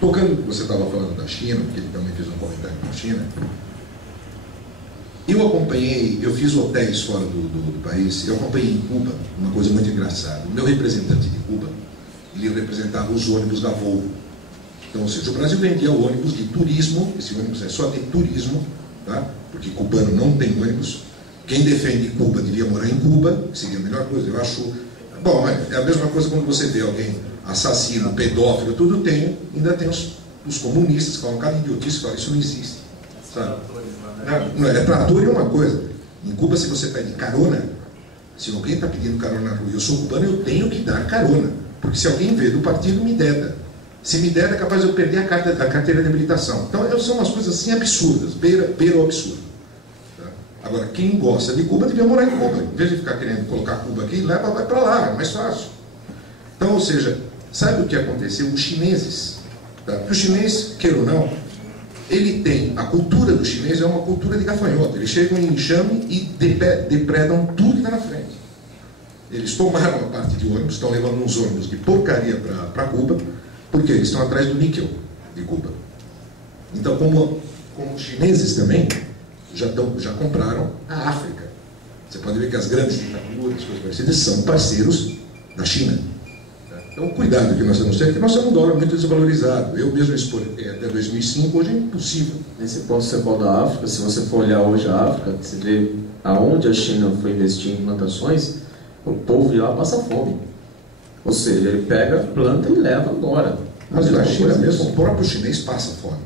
Tocando o que você estava falando da China, porque ele também fez um comentário da China, eu fiz hotéis fora do país, eu acompanhei em Cuba uma coisa muito engraçada. O meu representante de Cuba, ele representava os ônibus da Volvo. Então, ou seja, o Brasil vendia ônibus de turismo, esse ônibus é só de turismo, tá? Porque cubano não tem ônibus. Quem defende Cuba devia morar em Cuba, seria a melhor coisa, eu acho. Bom, é a mesma coisa quando você vê alguém assassino, pedófilo, tudo tem, ainda tem os comunistas que falam cada idiotice, falam, isso não existe. Sabe? Não, trator é uma coisa. Em Cuba, se você pede carona, se alguém está pedindo carona na rua e eu sou cubano, eu tenho que dar carona. Porque se alguém vê do partido, me deda. Se me der, é capaz de eu perder a carteira de habilitação. Então, são umas coisas assim absurdas, beira o absurdo. Tá? Agora, quem gosta de Cuba devia morar em Cuba. Em vez de ficar querendo colocar Cuba aqui, leva, vai para lá, é mais fácil. Então, ou seja, sabe o que aconteceu? Os chineses, tá? Porque o chinês, queira ou não, ele tem, a cultura do chinês é uma cultura de gafanhoto. Eles chegam em enxame e depredam tudo que está na frente. Eles tomaram a parte de ônibus, estão levando uns ônibus de porcaria para Cuba, porque eles estão atrás do níquel de Cuba. Então, como os chineses também já compraram a África. Você pode ver que as grandes ditaduras, coisas parecidas, são parceiros da China. Então, cuidado que nós temos que ter, porque nós temos um dólar muito desvalorizado. Eu mesmo exportei até 2005, hoje é impossível. Nesse ponto você falou da África, se você for olhar hoje a África, você vê aonde a China foi investir em plantações, o povo de lá passa fome. Ou seja, ele pega, planta e leva embora. Mas na China mesmo, o próprio chinês passa fome.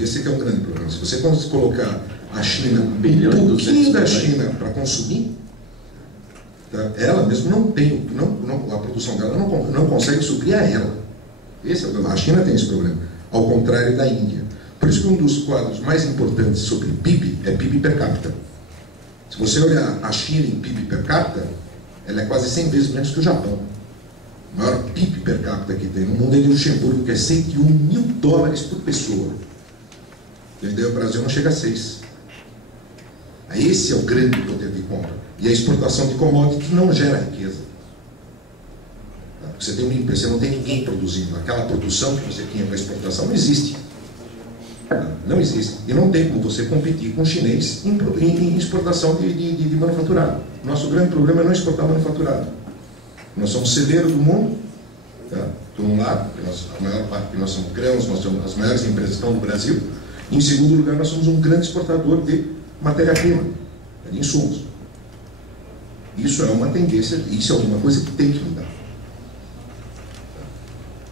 Esse que é um grande problema. Se você colocar a China, um pouquinho da China para consumir, tá? Ela mesmo não tem, a produção dela não consegue suprir a ela. Esse é o problema. A China tem esse problema, ao contrário da Índia. Por isso que um dos quadros mais importantes sobre PIB é PIB per capita. Se você olhar a China em PIB per capita, ela é quase 100 vezes menos que o Japão. O maior PIB per capita que tem no mundo é de Luxemburgo, que é 101 mil dólares por pessoa. E daí o Brasil não chega a 6. Esse é o grande poder de compra. E a exportação de commodities não gera riqueza. Você não tem ninguém produzindo. Aquela produção que você tinha para exportação não existe. Não existe. E não tem como você competir com o chinês em exportação de manufaturado. Nosso grande problema é não exportar manufaturado. Nós somos celeiro do mundo, tá? Por um lado, a maior parte que nós somos grãos, as maiores empresas estão no Brasil. E, em segundo lugar, nós somos um grande exportador de matéria-prima, de insumos. Isso é uma tendência, isso é alguma coisa que tem que mudar.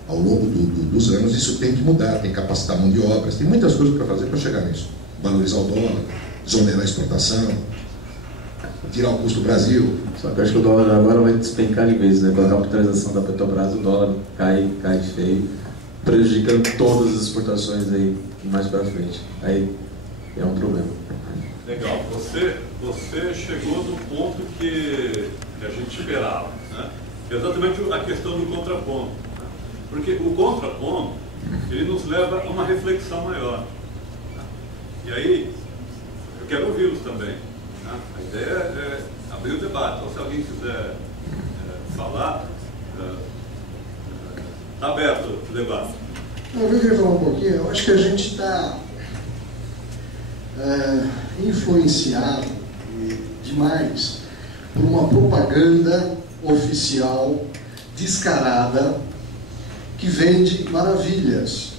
Ao longo dos anos, isso tem que mudar, tem que capacitar mão de obras, tem muitas coisas para fazer para chegar nisso. Valorizar o dólar, desonerar a exportação, tirar o custo do Brasil. Só que eu acho que o dólar agora vai despencar de vez, né? Com a capitalização da Petrobras, o dólar cai feio, prejudicando todas as exportações aí mais para frente. Aí é um problema. Legal. Você chegou no ponto que a gente esperava, né? Exatamente a questão do contraponto. Né? Porque o contraponto, ele nos leva a uma reflexão maior. Né? E aí, eu quero ouvi-los também. Né? A ideia é abrir o debate. Então, se alguém quiser falar, está aberto o debate. Eu queria falar um pouquinho. Eu acho que a gente está influenciado demais por uma propaganda oficial descarada que vende maravilhas,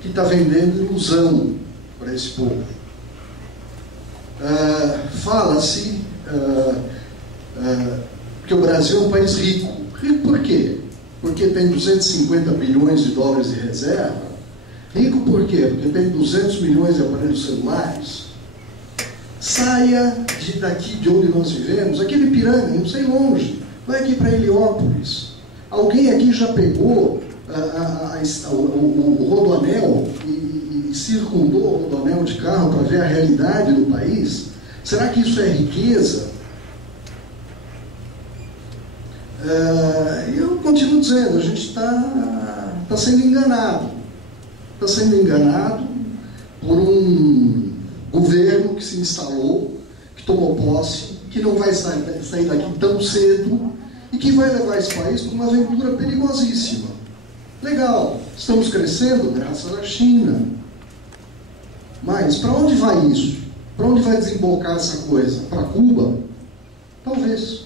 que está vendendo ilusão para esse povo. Fala-se que o Brasil é um país rico. Rico por quê? Porque tem 250 bilhões de dólares de reserva. Rico por quê? Porque tem 200 milhões de aparelhos celulares. Saia daqui de onde nós vivemos, aquele Piranga, não sei longe, vai aqui para Heliópolis. Alguém aqui já pegou o rodoanel e circundou o rodoanel de carro para ver a realidade do país? Será que isso é riqueza? Eu continuo dizendo, a gente está sendo enganado. Está sendo enganado por um governo que se instalou, que tomou posse, que não vai sair daqui tão cedo e que vai levar esse país para uma aventura perigosíssima. Legal, estamos crescendo graças à China. Mas para onde vai isso? Para onde vai desembocar essa coisa? Para Cuba? Talvez.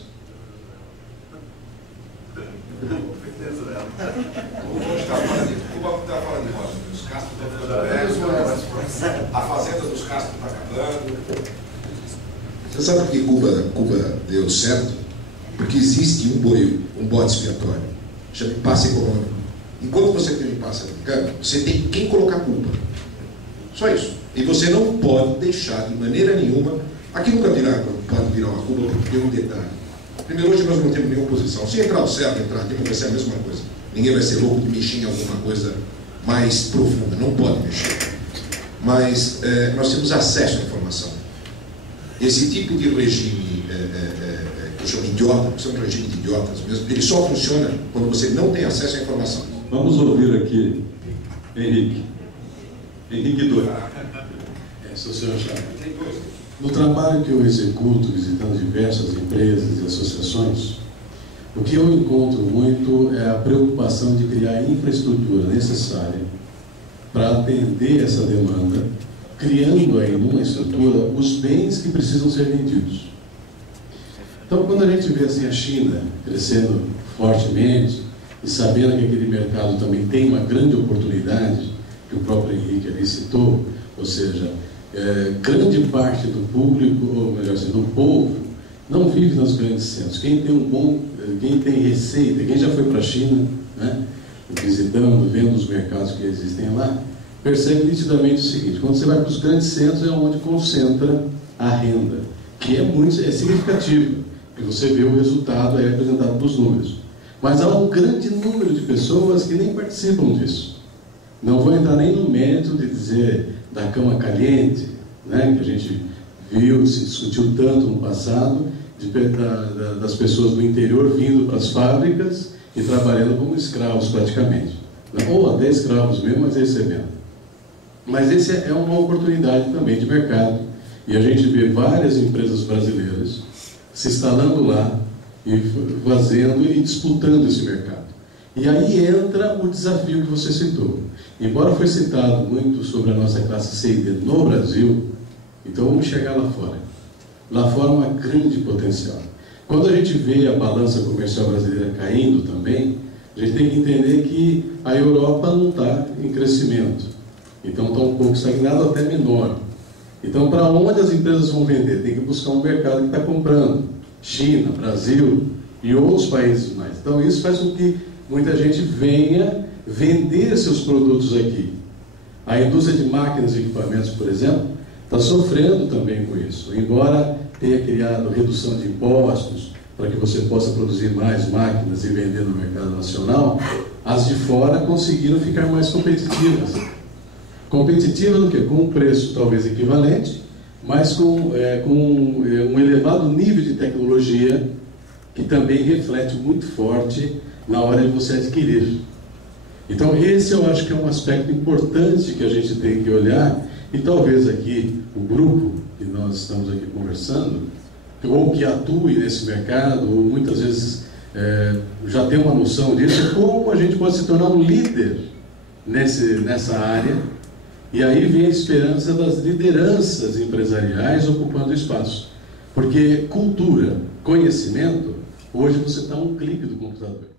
Cuba está fora de moda. Os Castro estão ficando velhos, a fazenda dos Castro está acabando. Você sabe por que Cuba deu certo? Porque existe um bode expiatório, chama impasse econômico. Enquanto você tem um impasse americano, você tem quem colocar culpa. Só isso. E você não pode deixar de maneira nenhuma. Aqui nunca pode virar uma Cuba porque tem um detalhe. Primeiro, hoje nós não temos nenhuma oposição. Se entrar o certo, entrar aqui, vai ser a mesma coisa. Ninguém vai ser louco de mexer em alguma coisa mais profunda. Não pode mexer. Mas nós temos acesso à informação. Esse tipo de regime, que eu chamo de idiota, que são um regime de idiotas mesmo, ele só funciona quando você não tem acesso à informação. Vamos ouvir aqui Henrique. Henrique II. Sou o senhor Chave. No trabalho que eu executo, visitando diversas empresas e associações, o que eu encontro muito é a preocupação de criar infraestrutura necessária para atender essa demanda, criando aí numa estrutura os bens que precisam ser vendidos. Então, quando a gente vê assim a China crescendo fortemente e sabendo que aquele mercado também tem uma grande oportunidade, que o próprio Henrique ali citou, ou seja, grande parte do público, ou melhor assim, do povo, não vive nos grandes centros. Quem tem receita, quem já foi para a China, né, visitando, vendo os mercados que existem lá, percebe nitidamente o seguinte: quando você vai para os grandes centros é onde concentra a renda, que é significativo, e você vê o resultado aí apresentado nos números. Mas há um grande número de pessoas que nem participam disso. Não vou entrar nem no mérito de dizer da cama caliente, né, que a gente viu, se discutiu tanto no passado, das pessoas do interior vindo para as fábricas e trabalhando como escravos praticamente. Ou até escravos mesmo, mas recebendo. Mas essa é uma oportunidade também de mercado. E a gente vê várias empresas brasileiras se instalando lá e fazendo e disputando esse mercado. E aí entra o desafio que você citou. Embora foi citado muito sobre a nossa classe C e D no Brasil, então vamos chegar lá fora. Lá fora é um grande potencial. Quando a gente vê a balança comercial brasileira caindo também, a gente tem que entender que a Europa não está em crescimento. Então está um pouco estagnado, até menor. Então, para onde as empresas vão vender? Tem que buscar um mercado que está comprando. China, Brasil e outros países mais. Então isso faz com que muita gente venha vender seus produtos aqui. A indústria de máquinas e equipamentos, por exemplo, está sofrendo também com isso. Embora tenha criado redução de impostos para que você possa produzir mais máquinas e vender no mercado nacional, as de fora conseguiram ficar mais competitivas. Competitivas do quê? Com um preço talvez equivalente, mas com um elevado nível de tecnologia que também reflete muito forte na hora de você adquirir. Então esse eu acho que é um aspecto importante que a gente tem que olhar, e talvez aqui o grupo que nós estamos aqui conversando, ou que atue nesse mercado, ou muitas vezes já tem uma noção disso, como a gente pode se tornar um líder nessa área. E aí vem a esperança das lideranças empresariais ocupando espaço. Porque cultura, conhecimento, hoje você está a um clique do computador.